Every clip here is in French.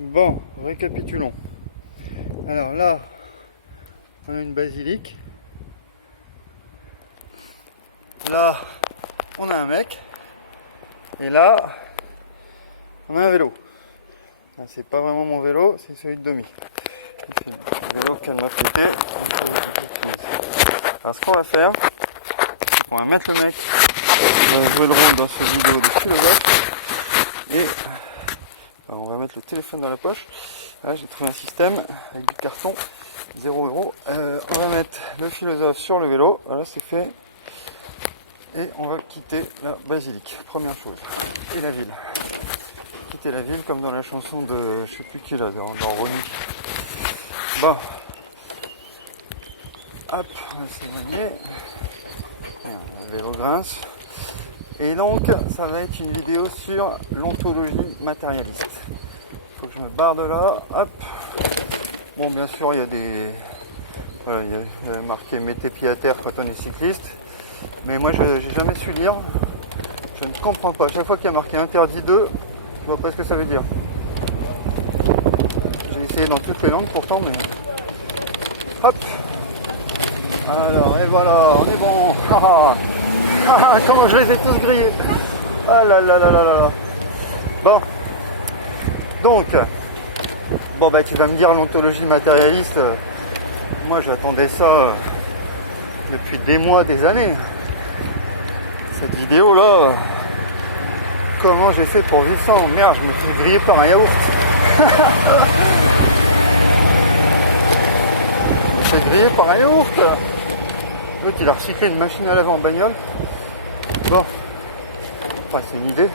Bon, récapitulons. Alors là, on a une basilique. Là, on a un mec. Et là, on a un vélo. C'est pas vraiment mon vélo, c'est celui de Domi. C'est le vélo qu'elle m'a prêté. Alors ce qu'on va faire, on va mettre le mec. On va jouer le rôle dans cette vidéo de philosophe. Et on va mettre le téléphone dans la poche. Là, j'ai trouvé un système avec du carton, 0 €. On va mettre le philosophe sur le vélo. Voilà, c'est fait. Et on va quitter la basilique. Première chose. Et la ville. Quitter la ville comme dans la chanson de je sais plus qui là, dans Ronnie. Bon. Hop, on va s'éloigner. Le vélo grince. Et donc, ça va être une vidéo sur l'ontologie matérialiste. Il faut que je me barre de là. Hop. Bon, bien sûr, il y a des... Voilà, il y a marqué « Mettez pied à terre quand on est cycliste ». Mais moi, j'ai jamais su lire. Je ne comprends pas. Chaque fois qu'il y a marqué « Interdit de », je vois pas ce que ça veut dire. J'ai essayé dans toutes les langues pourtant, mais... Hop. Alors, et voilà, on est bon. Comment je les ai tous grillés. Ah là là là là là. Bon. Donc, bon bah tu vas me dire l'ontologie matérialiste. Moi j'attendais ça depuis des mois, des années. Cette vidéo là. Comment j'ai fait pour vivre sans? Merde, je me fais griller par un yaourt. Je me fais griller par un yaourt. L'autre il a recyclé une machine à laver en bagnole. Bon, enfin c'est une idée.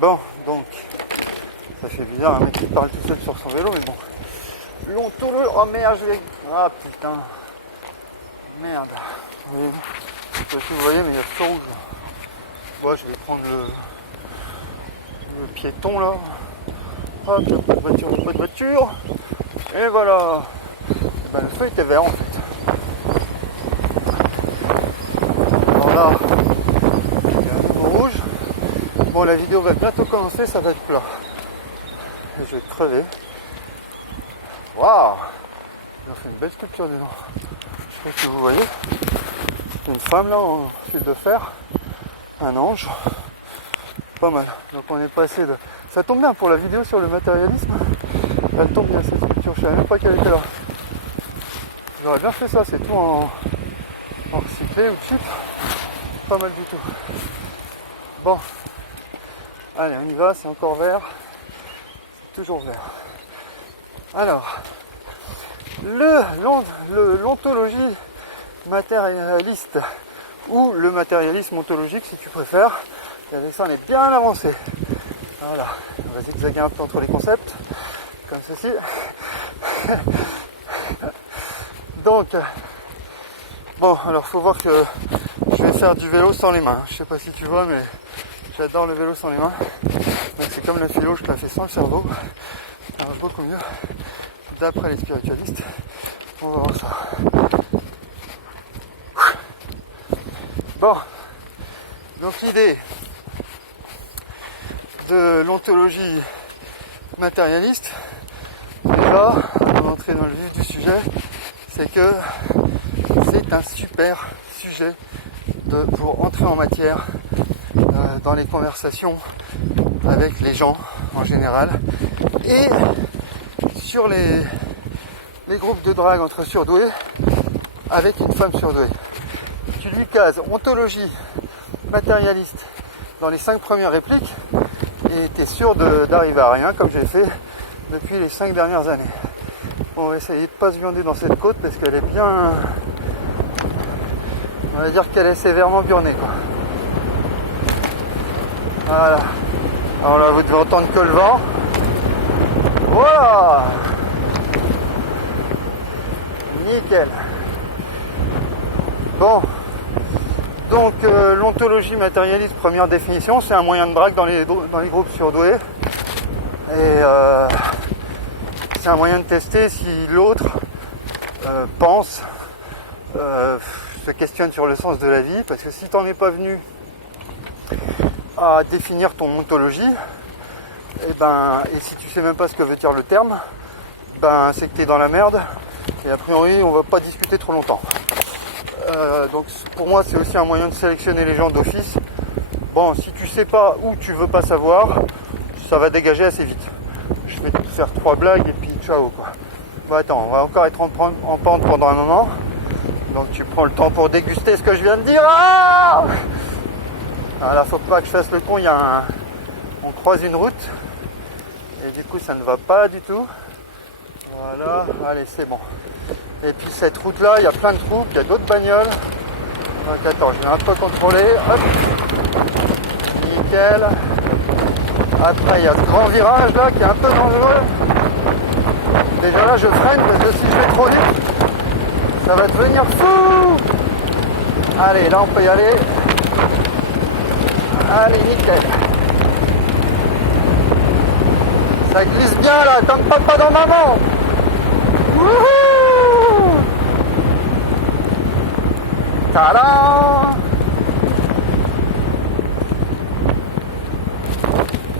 Bon, donc, ça fait bizarre un mec qui parle tout seul sur son vélo, mais bon. L'ontologie, oh merde, je vais... Ah putain. Merde. Oui. Je sais pas si vous voyez, mais il y a le feu rouge. Bon, je vais prendre le piéton là. Hop, il n'y a pas de voiture, il n'y a pas de voiture. Et voilà. Et ben, le feu était vert en fait. Là, il y a un nouveau rouge. Bon, la vidéo va bientôt commencer, ça va être plat. Et je vais crever. Waouh! Ils ont fait une belle sculpture dedans. Je sais pas si vous voyez. Une femme là en fil de fer. Un ange. Pas mal. Donc on est passé de... Ça tombe bien pour la vidéo sur le matérialisme. Elle tombe bien cette sculpture. Je savais même pas qu'elle était là. J'aurais bien fait ça, c'est tout en recyclé ou cheap. Pas mal du tout. Bon, allez, on y va, c'est encore vert. C'est toujours vert. Alors, l'ontologie matérialiste ou le matérialisme ontologique si tu préfères. Et avec ça, on est bien avancé. Voilà, on va zigzaguer un peu entre les concepts, comme ceci. Donc, bon, alors faut voir que je vais faire du vélo sans les mains. Je sais pas si tu vois, mais j'adore le vélo sans les mains. Donc c'est comme la philo, je la fais sans le cerveau. Ça marche beaucoup mieux. D'après les spiritualistes, on va voir ça. Bon, donc l'idée de l'ontologie matérialiste, déjà, avant d'entrer dans le vif du sujet, c'est que c'est un super sujet pour entrer en matière dans les conversations avec les gens en général et sur les groupes de drague entre surdoués avec une femme surdouée. Tu lui cases ontologie matérialiste dans les 5 premières répliques et tu es sûr d'arriver à rien comme j'ai fait depuis les 5 dernières années. Bon, on va essayer de pas se viander dans cette côte parce qu'elle est bien... On va dire qu'elle est sévèrement burnée quoi. Voilà. Alors là vous devez entendre que le vent. Voilà. Nickel. Bon. Donc l'ontologie matérialiste, première définition, c'est un moyen de drague dans les groupes surdoués. Et c'est un moyen de tester si l'autre pense, se questionne sur le sens de la vie, parce que si t'en es pas venu à définir ton ontologie, et si tu sais même pas ce que veut dire le terme, c'est que tu es dans la merde, et a priori on va pas discuter trop longtemps. Donc pour moi c'est aussi un moyen de sélectionner les gens d'office. Bon, si tu sais pas ou tu veux pas savoir, ça va dégager assez vite. Je vais te faire 3 blagues et puis ciao quoi. Bon attends, on va encore être en pente pendant un moment. Donc tu prends le temps pour déguster ce que je viens de dire. Ah là, faut pas que je fasse le con, on croise une route. Et du coup ça ne va pas du tout. Voilà, allez c'est bon. Et puis cette route là, il y a plein de trous, il y a d'autres bagnoles. Donc attends, je vais un peu contrôler. Hop. Nickel. Après il y a ce grand virage là qui est un peu dangereux. Déjà là je freine parce que si je vais trop vite, ça va devenir fou. Allez, là on peut y aller. Allez, nickel. Ça glisse bien là, comme papa dans maman. Wouhou! Tada!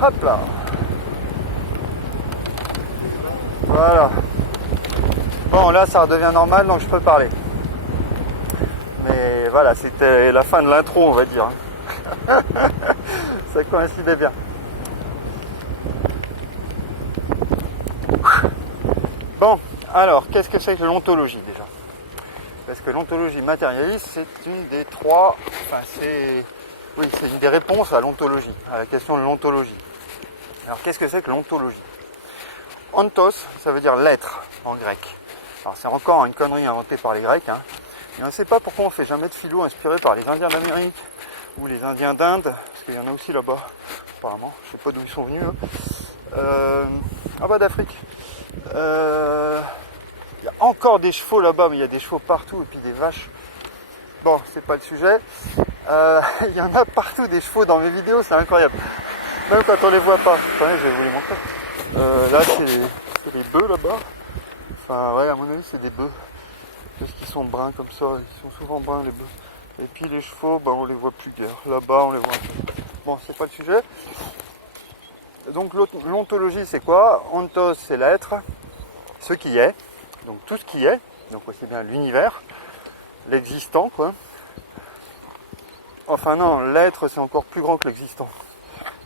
Hop là. Voilà. Bon, là ça redevient normal, donc je peux parler. Mais voilà, c'était la fin de l'intro, on va dire. Ça coïncidait bien. Bon, alors, qu'est-ce que c'est que l'ontologie déjà? Parce que l'ontologie matérialiste, c'est une des trois... c'est une des réponses à l'ontologie, à la question de l'ontologie. Alors, qu'est-ce que c'est que l'ontologie? Ontos, ça veut dire l'être, en grec. Alors, c'est encore une connerie inventée par les Grecs, hein. Et on ne sait pas pourquoi on fait jamais de philo inspiré par les Indiens d'Amérique ou les Indiens d'Inde, parce qu'il y en a aussi là-bas, apparemment. Je sais pas d'où ils sont venus. D'Afrique. Il y a encore des chevaux là-bas, mais il y a des chevaux partout et puis des vaches. Bon, c'est pas le sujet. Il y en a partout des chevaux dans mes vidéos, c'est incroyable. Même quand on les voit pas. Attendez, je vais vous les montrer. Là, c'est les bœufs là-bas. Enfin, ouais, à mon avis, c'est des bœufs. Parce qu'ils sont bruns comme ça, ils sont souvent bruns les bœufs. Et puis les chevaux, on les voit plus guère. Là-bas, on les voit un peu. Bon, c'est pas le sujet. Donc l'ontologie, c'est quoi? Ontos, c'est l'être, ce qui est. Donc tout ce qui est. Donc aussi bien l'univers, l'existant, quoi. Enfin non, l'être, c'est encore plus grand que l'existant.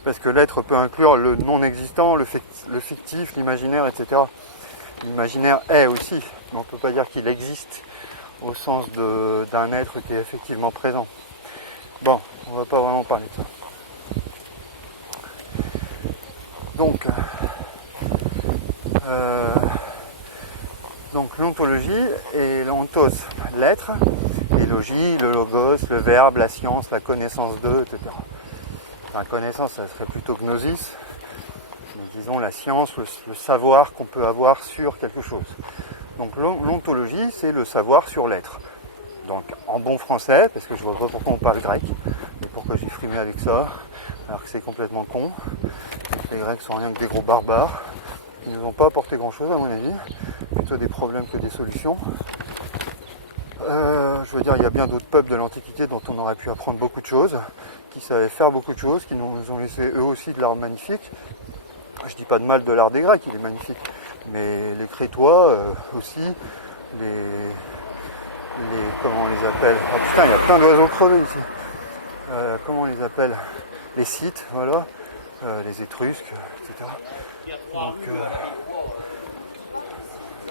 Parce que l'être peut inclure le non-existant, le fictif, l'imaginaire, etc. L'imaginaire est aussi, mais on ne peut pas dire qu'il existe au sens d'un être qui est effectivement présent. Bon, on ne va pas vraiment parler de ça. Donc l'ontologie et l'ontos, l'être, et logie, le logos, le verbe, la science, la connaissance d'eux, etc. La connaissance, ça serait plutôt gnosis, mais disons la science, le savoir qu'on peut avoir sur quelque chose. Donc l'ontologie, c'est le savoir sur l'être. Donc en bon français, parce que je vois pas pourquoi on parle grec, et pourquoi j'ai frimé avec ça, alors que c'est complètement con. Les Grecs sont rien que des gros barbares, qui ne nous ont pas apporté grand chose à mon avis, plutôt des problèmes que des solutions. Je veux dire, il y a bien d'autres peuples de l'Antiquité dont on aurait pu apprendre beaucoup de choses, qui savaient faire beaucoup de choses, qui nous ont laissé eux aussi de l'art magnifique. Je dis pas de mal de l'art des Grecs, il est magnifique, mais les Crétois aussi, comment on les appelle? Ah putain, il y a plein d'oiseaux crevés ici. Comment on les appelle? Les Scythes, voilà, les Étrusques, etc. Donc,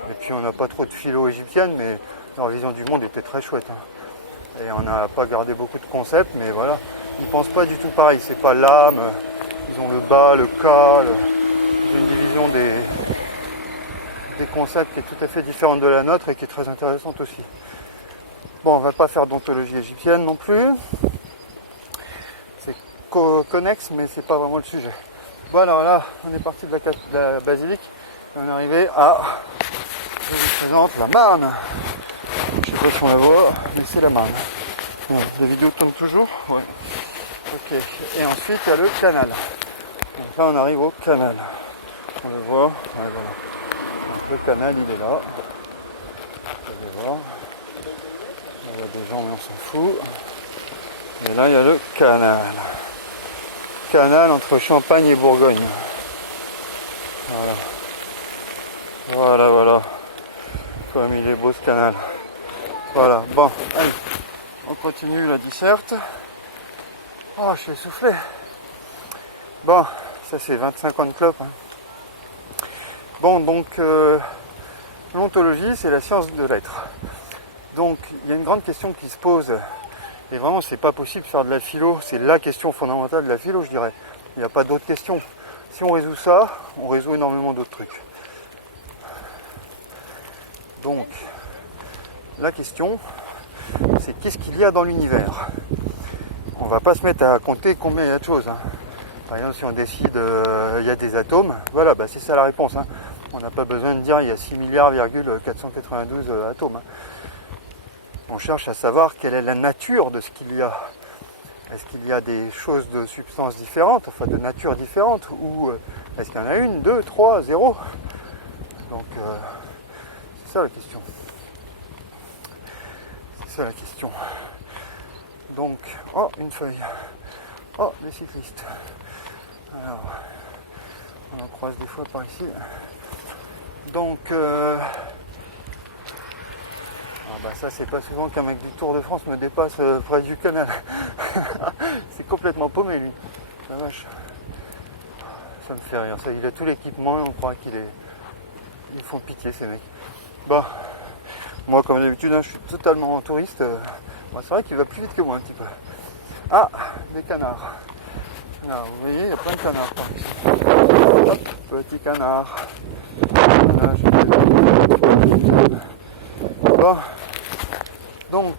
et puis on n'a pas trop de philo égyptienne, mais leur vision du monde était très chouette. Hein. Et on n'a pas gardé beaucoup de concepts, mais voilà, ils pensent pas du tout pareil. C'est pas l'âme, ils ont le bas, le cas, ils ont une division des concepts qui est tout à fait différente de la nôtre et qui est très intéressante aussi. Bon, on va pas faire d'ontologie égyptienne non plus. C'est connexe, mais c'est pas vraiment le sujet. Bon, alors là, on est parti de la basilique et on est arrivé à, je vous présente la Marne. Je sais pas si on la voit, mais c'est la Marne. La vidéo tourne toujours? Ouais. Ok. Et ensuite, il y a le canal. Donc là, on arrive au canal. On le voit. Ouais, voilà. Donc le canal, il est là. Vous allez voir. Il y a des gens, mais on s'en fout. Et là, il y a le canal. canal entre Champagne et Bourgogne. Voilà. Comme il est beau ce canal. Voilà, bon, allez, on continue la disserte. Oh, je suis essoufflé. Bon, ça c'est 25 ans de clope. Hein. Bon, donc, l'ontologie, c'est la science de l'être. Donc, il y a une grande question qui se pose. Et vraiment, c'est pas possible de faire de la philo. C'est la question fondamentale de la philo, je dirais. Il n'y a pas d'autres questions. Si on résout ça, on résout énormément d'autres trucs. Donc, la question, c'est qu'est-ce qu'il y a dans l'univers? On va pas se mettre à compter combien il y a de choses. Hein. Par exemple, si on décide il y a des atomes, voilà, bah, c'est ça la réponse. Hein. On n'a pas besoin de dire il y a 6 milliards,492 atomes. Hein. On cherche à savoir quelle est la nature de ce qu'il y a. Est-ce qu'il y a des choses de substances différentes, enfin de nature différente, ou est-ce qu'il y en a une, deux, trois, zéro? Donc, c'est ça la question. C'est ça la question. Donc, oh, une feuille. Oh, les cyclistes. Alors, on en croise des fois par ici. Donc, ça c'est pas souvent qu'un mec du Tour de France me dépasse près du canal. C'est complètement paumé lui. La vache. Ça me fait rire. Ça, il a tout l'équipement et on croit qu'il est. Ils font pitié ces mecs. Bon, moi comme d'habitude, hein, je suis totalement touriste. C'est vrai qu'il va plus vite que moi un petit peu. Ah, des canards. Alors, vous voyez, il y a plein de canards par ici. Hop, petit canard. Voilà, bon, donc,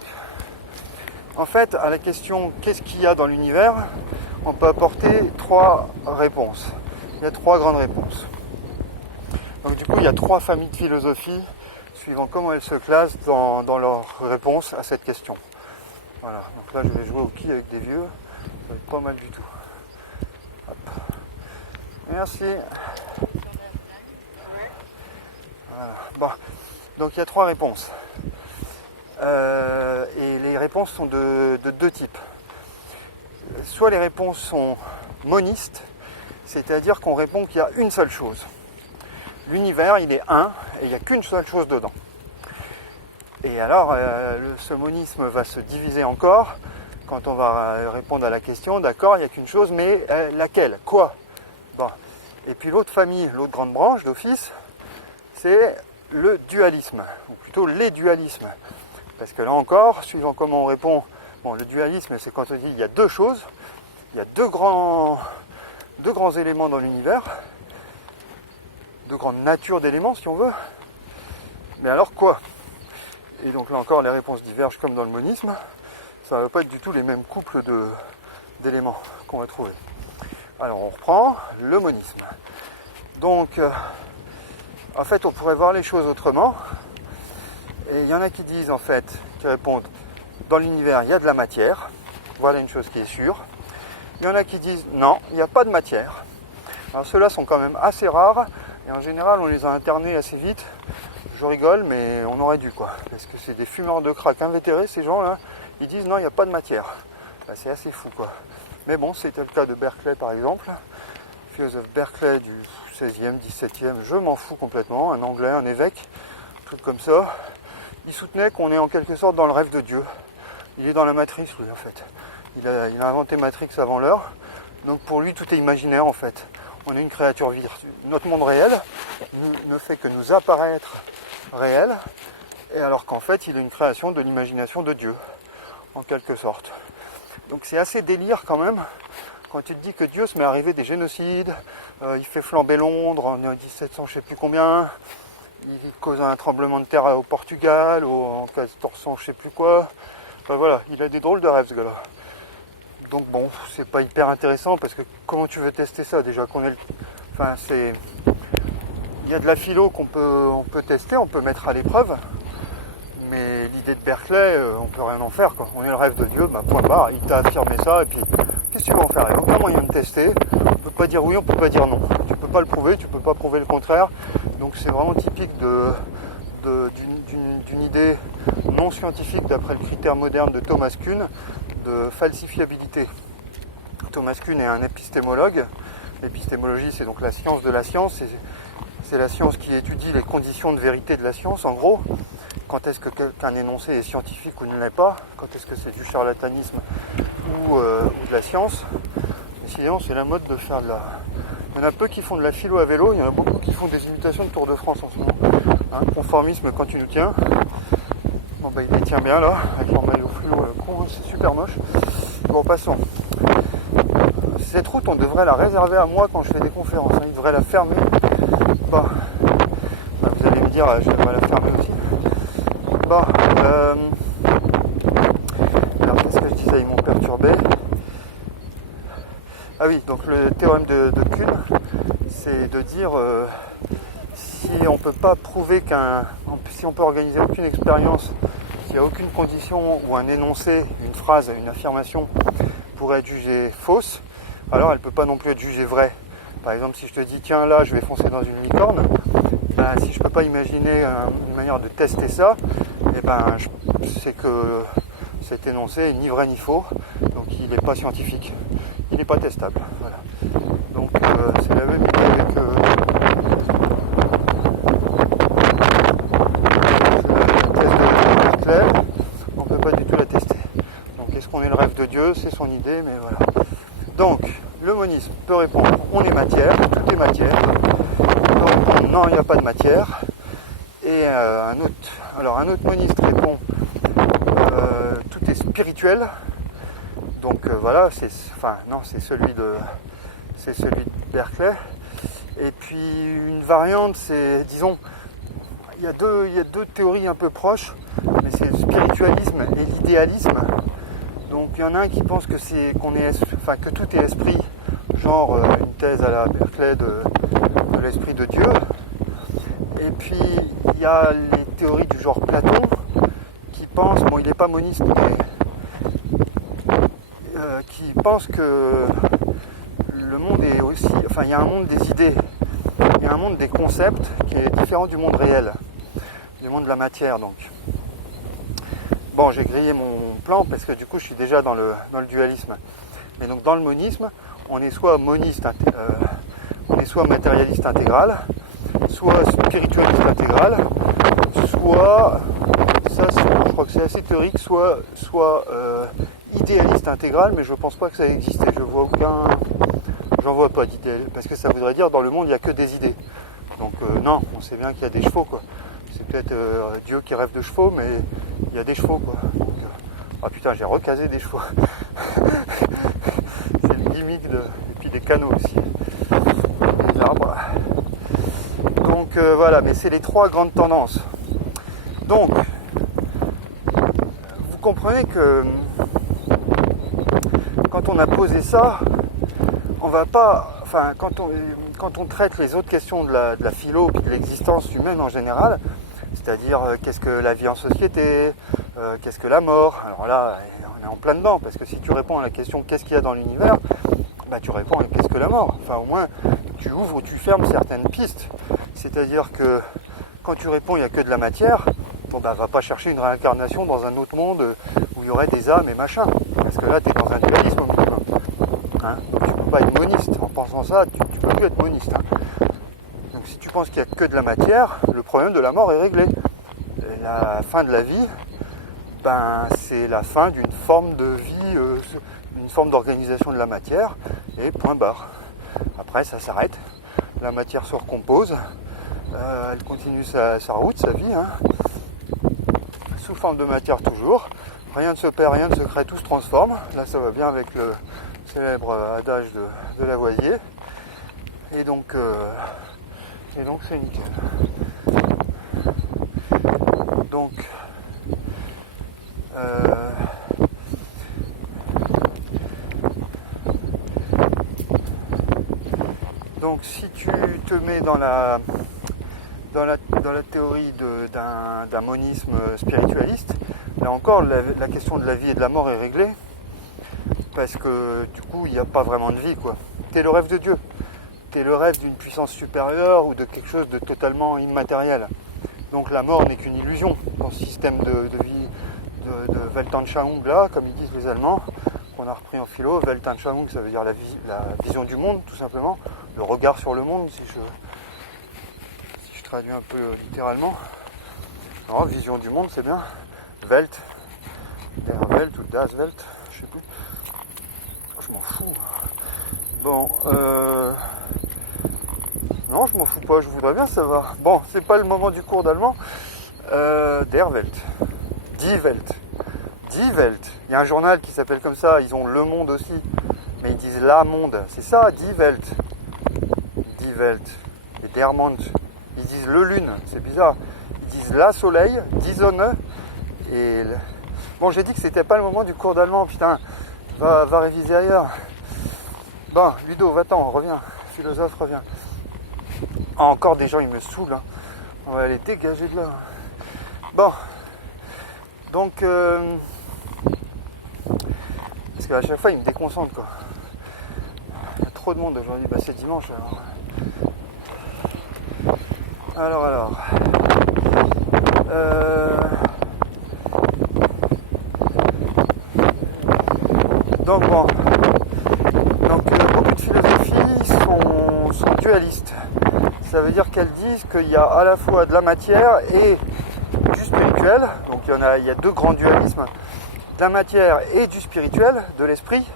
en fait, à la question qu'est-ce qu'il y a dans l'univers, on peut apporter trois réponses. Il y a trois grandes réponses. Donc du coup, il y a trois familles de philosophie suivant comment elles se classent dans leur réponse à cette question. Voilà, donc là je vais jouer au quilles avec des vieux, ça va être pas mal du tout. Hop. Merci. Voilà. Bon, donc il y a trois réponses. Et les réponses sont de deux types. Soit les réponses sont monistes, c'est-à-dire qu'on répond qu'il y a une seule chose. L'univers, il est un, et il n'y a qu'une seule chose dedans. Et alors, ce monisme va se diviser encore, quand on va répondre à la question, d'accord, il n'y a qu'une chose, mais laquelle? Quoi? Bon. Et puis l'autre famille, l'autre grande branche d'office, c'est le dualisme, ou plutôt les dualismes. Parce que là encore, suivant comment on répond, bon, le dualisme, c'est quand on dit il y a deux choses, il y a deux grands éléments dans l'univers, deux grandes natures d'éléments si on veut, mais alors quoi? Et donc là encore, les réponses divergent comme dans le monisme, ça ne va pas être du tout les mêmes couples d'éléments qu'on va trouver. Alors on reprend le monisme. Donc, en fait, on pourrait voir les choses autrement. Et il y en a qui disent, en fait, qui répondent, dans l'univers, il y a de la matière. Voilà une chose qui est sûre. Il y en a qui disent, non, il n'y a pas de matière. Alors ceux-là sont quand même assez rares. Et en général, on les a internés assez vite. Je rigole, mais on aurait dû, quoi. Parce que c'est des fumeurs de crack invétérés, ces gens-là. Ils disent, non, il n'y a pas de matière. Bah, c'est assez fou, quoi. Mais bon, c'était le cas de Berkeley, par exemple. Philosophe Berkeley du 16e, 17e, je m'en fous complètement. Un anglais, un évêque, un truc comme ça. Il soutenait qu'on est en quelque sorte dans le rêve de Dieu. Il est dans la matrice, lui, en fait. Il a inventé Matrix avant l'heure. Donc pour lui, tout est imaginaire, en fait. On est une créature virtuelle. Notre monde réel ne fait que nous apparaître réel, et alors qu'en fait, il est une création de l'imagination de Dieu, en quelque sorte. Donc c'est assez délire quand même, quand tu te dis que Dieu se met à arriver des génocides, il fait flamber Londres en 1700 je sais plus combien, il cause un tremblement de terre au Portugal, en 1400 je sais plus quoi. Enfin voilà, il a des drôles de rêves ce gars-là. Donc bon, c'est pas hyper intéressant parce que comment tu veux tester ça déjà qu'on est enfin c'est. Il y a de la philo qu'on peut tester, on peut mettre à l'épreuve, mais l'idée de Berkeley, on peut rien en faire, quoi. On est le rêve de Dieu, bah point barre, il t'a affirmé ça, et puis qu'est-ce que tu veux en faire? Il n'y a aucun moyen de tester, on peut pas dire oui, on peut pas dire non. Tu peux pas le prouver, tu peux pas prouver le contraire, donc c'est vraiment typique d'une idée non scientifique d'après le critère moderne de Thomas Kuhn, de falsifiabilité. Thomas Kuhn est un épistémologue. L'épistémologie, c'est donc la science de la science. C'est la science qui étudie les conditions de vérité de la science, en gros. Quand est-ce qu'un énoncé est scientifique ou ne l'est pas? Quand est-ce que c'est du charlatanisme ou de la science? Mais sinon, c'est la mode de faire de la... Il y en a peu qui font de la philo à vélo, il y en a beaucoup qui font des imitations de Tour de France en ce moment. Hein, conformisme quand tu nous tiens. Bon bah il les tient bien là, avec leur maillot fluo con, c'est super moche. Bon, passons. Cette route, on devrait la réserver à moi quand je fais des conférences. Hein. Il devrait la fermer. Bah, vous allez me dire, je devrais la fermer aussi. Bon, alors qu'est-ce que je disais, ils m'ont perturbé. Ah oui, donc le théorème de Kuhn, c'est de dire si on peut pas prouver si on peut organiser aucune expérience, s'il n'y a aucune condition où un énoncé, une phrase, une affirmation pourrait être jugée fausse, alors elle ne peut pas non plus être jugée vraie. Par exemple, si je te dis tiens là je vais foncer dans une licorne, ben, si je ne peux pas imaginer une manière de tester ça, et ben c'est que cet énoncé est ni vrai ni faux, donc il n'est pas scientifique, il n'est pas testable. Voilà. Donc c'est la même idée avec la thèse de Berkeley, on ne peut pas du tout la tester. Donc est-ce qu'on est le rêve de Dieu? C'est son idée, mais voilà. Donc le monisme peut répondre on est matière, tout est matière. On peut répondre non, il n'y a pas de matière. Et un autre moniste répond tout est spirituel. Donc voilà, c'est celui de Berkeley. Et puis une variante, c'est disons, il y a deux théories un peu proches, mais c'est le spiritualisme et l'idéalisme. Donc il y en a un qui pense que que tout est esprit, genre une thèse à la Berkeley de l'esprit de Dieu. Et puis il y a les théories du genre Platon qui pense, bon il n'est pas moniste, mais qui pense que le monde est aussi, il y a un monde des idées, il y a un monde des concepts qui est différent du monde réel, du monde de la matière donc. Bon, j'ai grillé mon plan parce que du coup je suis déjà dans le dualisme. Et donc dans le monisme, on est soit moniste, on est soit matérialiste intégral, soit spiritualiste intégral, soit, ça je crois que c'est assez théorique, soit idéaliste intégral, mais je pense pas que ça existe et j'en vois pas d'idéal, parce que ça voudrait dire dans le monde il n'y a que des idées. Donc non, on sait bien qu'il y a des chevaux quoi. C'est peut-être Dieu qui rêve de chevaux, mais il y a des chevaux quoi. Donc, ah putain, j'ai recasé des chevaux. C'est le gimmick et puis des canaux aussi. Des arbres. Donc voilà, mais c'est les trois grandes tendances. Donc, vous comprenez que quand on a posé ça, on va pas, quand on traite les autres questions de la philo et de l'existence humaine en général, c'est-à-dire qu'est-ce que la vie en société, qu'est-ce que la mort, alors là on est en plein dedans, parce que si tu réponds à la question qu'est-ce qu'il y a dans l'univers, bah tu réponds à qu'est-ce que la mort, enfin au moins tu ouvres ou tu fermes certaines pistes, c'est-à-dire que quand tu réponds il n'y a que de la matière, bon bah va pas chercher une réincarnation dans un autre monde où il y aurait des âmes et machin, parce que là tu es dans un dualisme au minimum. Hein, donc tu peux pas être moniste, en pensant ça tu peux plus être moniste. Hein. Donc si tu penses qu'il n'y a que de la matière, le problème de la mort est réglé. Et la fin de la vie, ben, c'est la fin d'une forme de vie, une forme d'organisation de la matière, et point barre. Après ça s'arrête, la matière se recompose, elle continue sa route, sa vie, hein, sous forme de matière toujours, rien ne se perd, rien ne se crée, tout se transforme. Là ça va bien avec le célèbre adage de Lavoisier, et donc c'est nickel. Donc si tu te mets dans la théorie d'un monisme spiritualiste, là encore la question de la vie et de la mort est réglée, parce que du coup il n'y a pas vraiment de vie quoi. T'es le rêve de Dieu, t'es le rêve d'une puissance supérieure ou de quelque chose de totalement immatériel. Donc la mort n'est qu'une illusion dans ce système de vie de Weltanschauung là, comme ils disent les Allemands. qu'on a repris en philo. Weltanschauung, ça veut dire la vision du monde, tout simplement. Le regard sur le monde, si je traduis un peu littéralement. Alors, vision du monde, c'est bien. Welt, der Welt ou das Welt, je sais plus. Je m'en fous. Bon, non, je m'en fous pas, je voudrais bien savoir. Bon, c'est pas le moment du cours d'allemand. Der Welt. Die Welt. Die Welt. Il y a un journal qui s'appelle comme ça, ils ont Le Monde aussi. Mais ils disent La Monde. C'est ça, Die Welt. Die Welt. Et Der Mond. Ils disent Le Lune, c'est bizarre. Ils disent La Soleil, Die Sonne. Et... Bon, j'ai dit que c'était pas le moment du cours d'allemand, putain. Va réviser ailleurs. Bon, Ludo, va-t'en, reviens. Philosophe, reviens. Ah, encore des gens, ils me saoulent. Hein. On va aller dégager de là. Bon. Donc, parce qu'à chaque fois, ils me déconcentrent, quoi. Il y a trop de monde aujourd'hui. Bah, c'est dimanche, alors. Alors. Donc, bon. Donc, beaucoup de philosophies sont dualistes. Ça veut dire qu'elles disent qu'il y a à la fois de la matière et du spirituel. Donc il y a deux grands dualismes, de la matière et du spirituel, de l'esprit.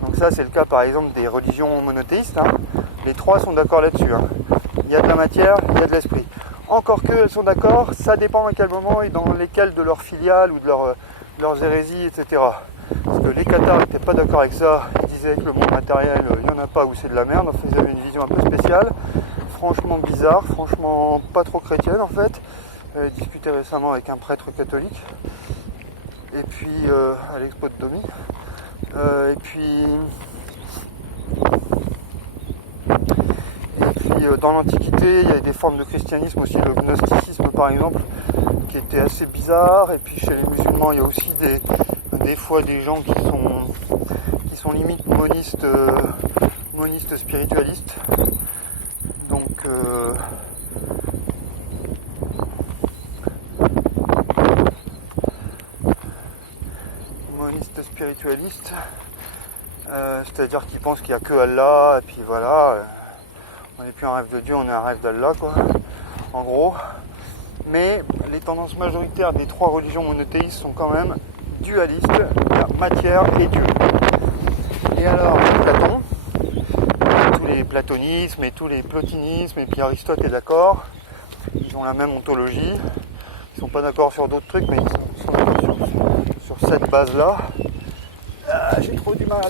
Donc ça c'est le cas par exemple des religions monothéistes. Hein. Les trois sont d'accord là-dessus. Hein. Il y a de la matière, il y a de l'esprit. Encore qu'elles sont d'accord, ça dépend à quel moment et dans lesquels de leurs filiales ou de leurs hérésies, etc. Parce que les cathares n'étaient pas d'accord avec ça. Ils disaient que le monde matériel, il n'y en a pas ou c'est de la merde. Enfin, ils avaient une vision un peu spéciale. Franchement bizarre, franchement pas trop chrétienne en fait. J'ai discuté récemment avec un prêtre catholique et puis à l'expo de Domi et puis dans l'Antiquité il y avait des formes de christianisme aussi, le gnosticisme par exemple qui était assez bizarre, et puis chez les musulmans il y a aussi des fois des gens qui sont limite monistes spiritualistes. Donc moniste spiritualiste, c'est-à-dire qu'ils pensent qu'il n'y a que Allah, et puis voilà, on n'est plus un rêve de Dieu, on est un rêve d'Allah, quoi, en gros. Mais les tendances majoritaires des trois religions monothéistes sont quand même dualistes, matière et Dieu. Et alors, Platon, tous les platonismes et tous les plotinismes, et puis Aristote est d'accord, ils ont la même ontologie, ils sont pas d'accord sur d'autres trucs, mais ils sont d'accord sur cette base-là. Ah, j'ai trop du mal.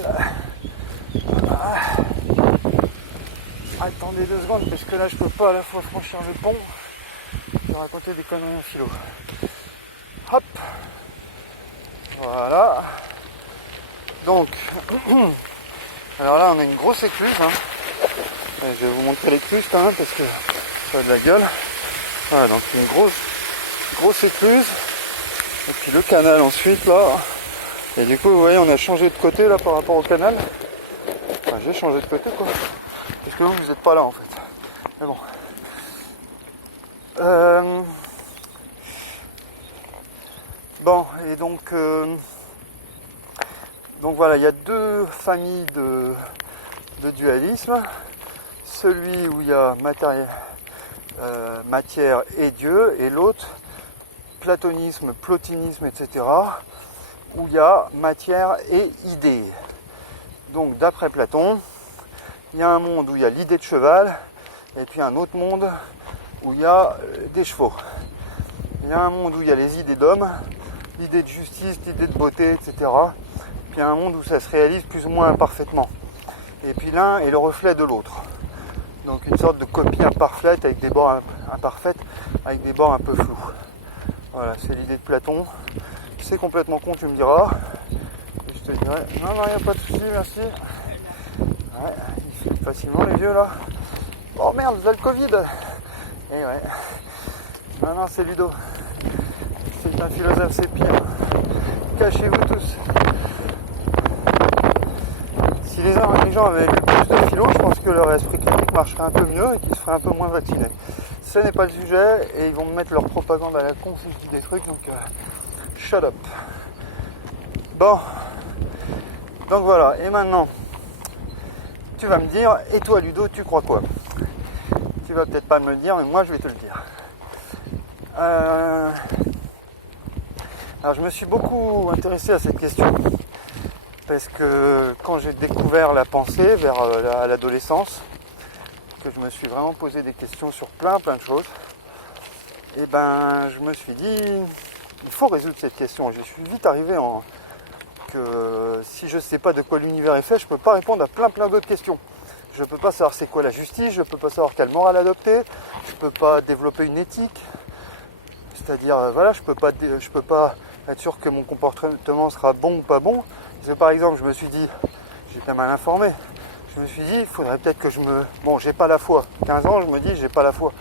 Ah. Attendez 2 secondes, parce que là je peux pas à la fois franchir le pont et raconter des conneries en philo. Hop. Voilà. Donc, alors là on a une grosse écluse. Hein. Je vais vous montrer l'écluse quand même parce que ça a de la gueule. Voilà, donc une grosse écluse. Et puis le canal ensuite là. Et du coup vous voyez on a changé de côté là par rapport au canal. Enfin j'ai changé de côté quoi. Parce que vous n'êtes pas là en fait. Mais bon. Bon et donc voilà, il y a 2 familles de dualisme. Celui où il y a matière et Dieu, et l'autre, platonisme, plotinisme, etc., où il y a matière et idée. Donc d'après Platon, il y a un monde où il y a l'idée de cheval, et puis un autre monde où il y a des chevaux. Il y a un monde où il y a les idées d'hommes, l'idée de justice, l'idée de beauté, etc. Puis il y a un monde où ça se réalise plus ou moins imparfaitement. Et puis l'un est le reflet de l'autre. Donc une sorte de copie imparfaite avec des bords imparfaites, avec des bords un peu flous. Voilà, c'est l'idée de Platon. C'est complètement con, tu me diras. Et je te dirai, non, il n'y a pas de souci, merci. Ouais, ils flippent facilement les vieux là. Oh merde, vous avez le Covid. Et ouais. Non, c'est Ludo. C'est un philosophe, c'est pire. Cachez-vous tous. Si les gens avaient lu plus de philo, je pense que leur esprit critique marcherait un peu mieux et qu'ils se feraient un peu moins vaccinés. Ce n'est pas le sujet et ils vont me mettre leur propagande à la con si je dis des trucs, donc shut up. Bon, Donc voilà, et maintenant, tu vas me dire, et toi Ludo, tu crois quoi? Tu vas peut-être pas me le dire, mais moi je vais te le dire. Alors je me suis beaucoup intéressé à cette question, parce que quand j'ai découvert la pensée vers l'adolescence, que je me suis vraiment posé des questions sur plein de choses, et ben je me suis dit, il faut résoudre cette question. Je suis vite arrivé que si je ne sais pas de quoi l'univers est fait, je ne peux pas répondre à plein d'autres questions. Je ne peux pas savoir c'est quoi la justice, je ne peux pas savoir quelle morale adopter, je ne peux pas développer une éthique, c'est-à-dire voilà, je peux pas être sûr que mon comportement sera bon ou pas bon. Parce que par exemple, je me suis dit, j'étais mal informé, je me suis dit, il faudrait peut-être que bon, j'ai pas la foi, 15 ans, je me dis, j'ai pas la foi,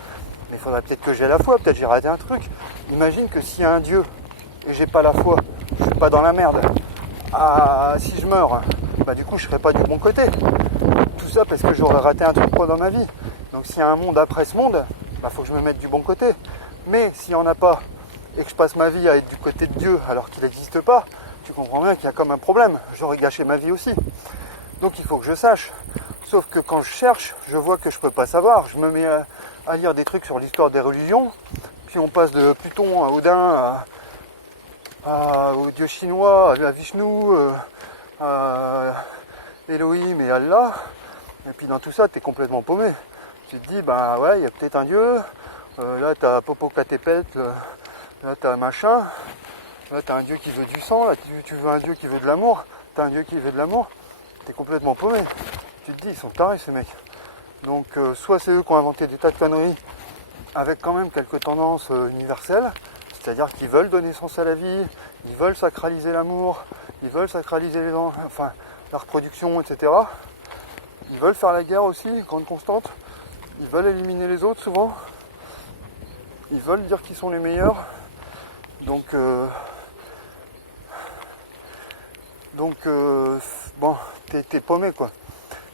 mais il faudrait peut-être que j'ai la foi, peut-être j'ai raté un truc. Imagine que s'il y a un Dieu et j'ai pas la foi, je suis pas dans la merde. Si je meurs, bah du coup je serai pas du bon côté. Tout ça parce que j'aurais raté un truc dans ma vie. Donc s'il y a un monde après ce monde, bah faut que je me mette du bon côté. Mais s'il n'y en a pas et que je passe ma vie à être du côté de Dieu alors qu'il n'existe pas, tu comprends bien qu'il y a comme un problème. J'aurais gâché ma vie aussi. Donc il faut que je sache. Sauf que quand je cherche, je vois que je peux pas savoir. Je me mets à lire des trucs sur l'histoire des religions. Puis on passe de Pluton à Odin au dieu chinois, à Vishnu, à Elohim et Allah. Et puis dans tout ça, tu es complètement paumé. Tu te dis, bah ouais, il y a peut-être un dieu. Là, tu as Popocatépetl, là, tu as machin. Là, tu as un dieu qui veut du sang. Là, tu veux un dieu qui veut de l'amour. Tu as un dieu qui veut de l'amour. Tu es complètement paumé. Tu te dis, ils sont tarés ces mecs. Donc, soit c'est eux qui ont inventé des tas de conneries avec quand même quelques tendances universelles. C'est-à-dire qu'ils veulent donner sens à la vie, ils veulent sacraliser l'amour, ils veulent sacraliser la reproduction, etc. Ils veulent faire la guerre aussi, grande constante. Ils veulent éliminer les autres souvent. Ils veulent dire qu'ils sont les meilleurs. Donc bon, t'es paumé quoi.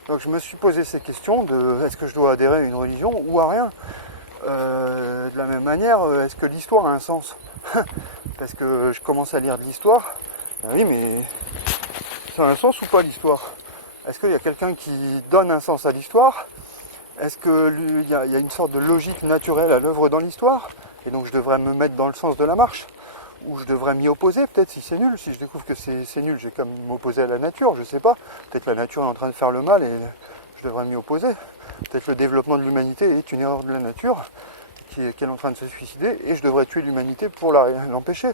Donc je me suis posé ces questions de est-ce que je dois adhérer à une religion ou à rien. De la même manière, est-ce que l'histoire a un sens? Parce que je commence à lire de l'histoire. Ben oui, mais ça a un sens ou pas l'histoire? Est-ce qu'il y a quelqu'un qui donne un sens à l'histoire? Est-ce qu'il y a une sorte de logique naturelle à l'œuvre dans l'histoire? Et donc je devrais me mettre dans le sens de la marche? Ou je devrais m'y opposer peut-être si c'est nul? Si je découvre que c'est nul, j'ai comme m'opposer à la nature, je sais pas. Peut-être la nature est en train de faire le mal et je devrais m'y opposer. Peut-être le développement de l'humanité est une erreur de la nature qu'elle est en train de se suicider et je devrais tuer l'humanité pour l'empêcher.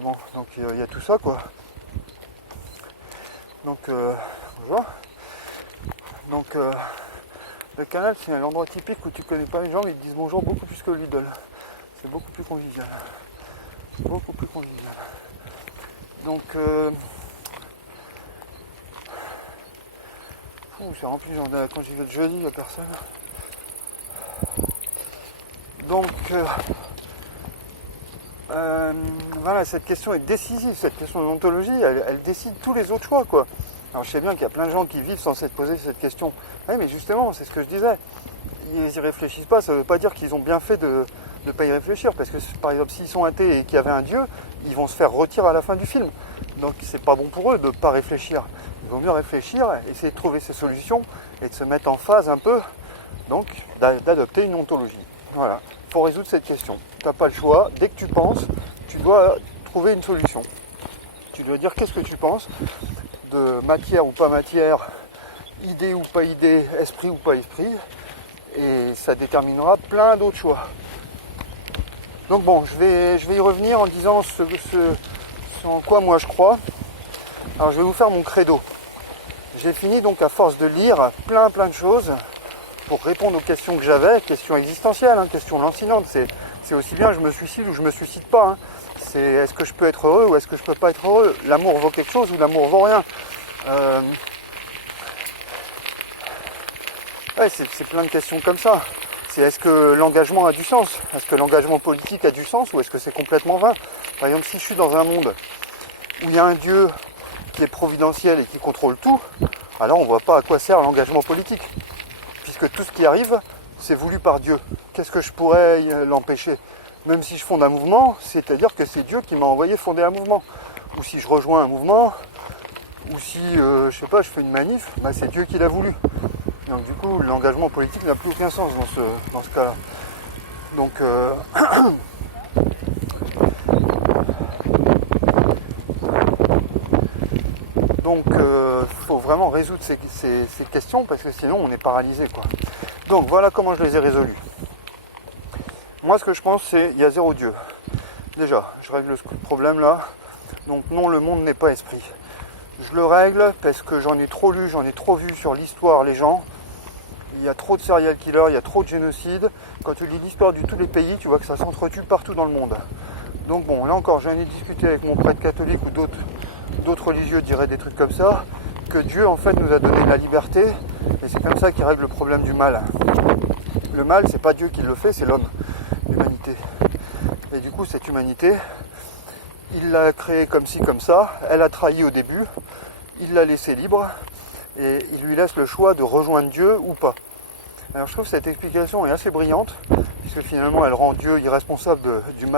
Bon, donc il y a tout ça quoi. Donc bonjour. Donc le canal c'est un endroit typique où tu connais pas les gens mais ils te disent bonjour beaucoup plus que l'idole. C'est beaucoup plus convivial. Beaucoup plus convivial. Donc c'est rempli, quand j'y vais le jeudi, il n'y a personne. Donc voilà, cette question est décisive, cette question de l'ontologie, elle décide tous les autres choix quoi. Alors je sais bien qu'il y a plein de gens qui vivent sans s'être posé cette question. Oui mais justement, c'est ce que je disais. Ils n'y réfléchissent pas, ça ne veut pas dire qu'ils ont bien fait de ne pas y réfléchir, parce que par exemple s'ils sont athées et qu'il y avait un dieu, ils vont se faire retirer à la fin du film. Donc c'est pas bon pour eux de ne pas réfléchir. Il vaut mieux réfléchir, essayer de trouver ses solutions et de se mettre en phase un peu, donc d'adopter une ontologie. Voilà, il faut résoudre cette question. Tu n'as pas le choix, dès que tu penses, tu dois trouver une solution. Tu dois dire qu'est-ce que tu penses de matière ou pas matière, idée ou pas idée, esprit ou pas esprit, et ça déterminera plein d'autres choix. Donc bon, je vais y revenir en disant ce en quoi moi je crois. Alors je vais vous faire mon credo. J'ai fini donc à force de lire plein de choses pour répondre aux questions que j'avais, questions existentielles, questions lancinantes. C'est aussi bien je me suicide ou je me suicide pas. C'est est-ce que je peux être heureux ou est-ce que je peux pas être heureux? L'amour vaut quelque chose ou l'amour vaut rien? Ouais, c'est plein de questions comme ça. C'est est-ce que l'engagement a du sens? Est-ce que l'engagement politique a du sens ou est-ce que c'est complètement vain? Par exemple, si je suis dans un monde où il y a un Dieu qui est providentiel et qui contrôle tout, alors on ne voit pas à quoi sert l'engagement politique. Puisque tout ce qui arrive, c'est voulu par Dieu. Qu'est-ce que je pourrais l'empêcher? Même si je fonde un mouvement, c'est-à-dire que c'est Dieu qui m'a envoyé fonder un mouvement. Ou si je rejoins un mouvement, ou si, je sais pas, je fais une manif, bah, c'est Dieu qui l'a voulu. Donc du coup, l'engagement politique n'a plus aucun sens dans ce cas-là. Donc, faut vraiment résoudre ces questions parce que sinon on est paralysé, quoi. Donc voilà comment je les ai résolues. Moi, ce que je pense, c'est qu'il y a zéro Dieu. Déjà, je règle ce problème là. Donc non, le monde n'est pas esprit. Je le règle parce que j'en ai trop lu, j'en ai trop vu sur l'histoire, les gens. Il y a trop de serial killers, il y a trop de génocides. Quand tu lis l'histoire de tous les pays, tu vois que ça s'entretue partout dans le monde. Donc bon, là encore, j'en ai discuté avec mon prêtre catholique ou d'autres religieux diraient des trucs comme ça, que Dieu en fait nous a donné la liberté, et c'est comme ça qu'il règle le problème du mal. Le mal, c'est pas Dieu qui le fait, c'est l'homme, l'humanité. Et du coup, cette humanité, il l'a créée comme ci, comme ça, elle a trahi au début, il l'a laissée libre, et il lui laisse le choix de rejoindre Dieu ou pas. Alors je trouve que cette explication est assez brillante, puisque finalement elle rend Dieu irresponsable du mal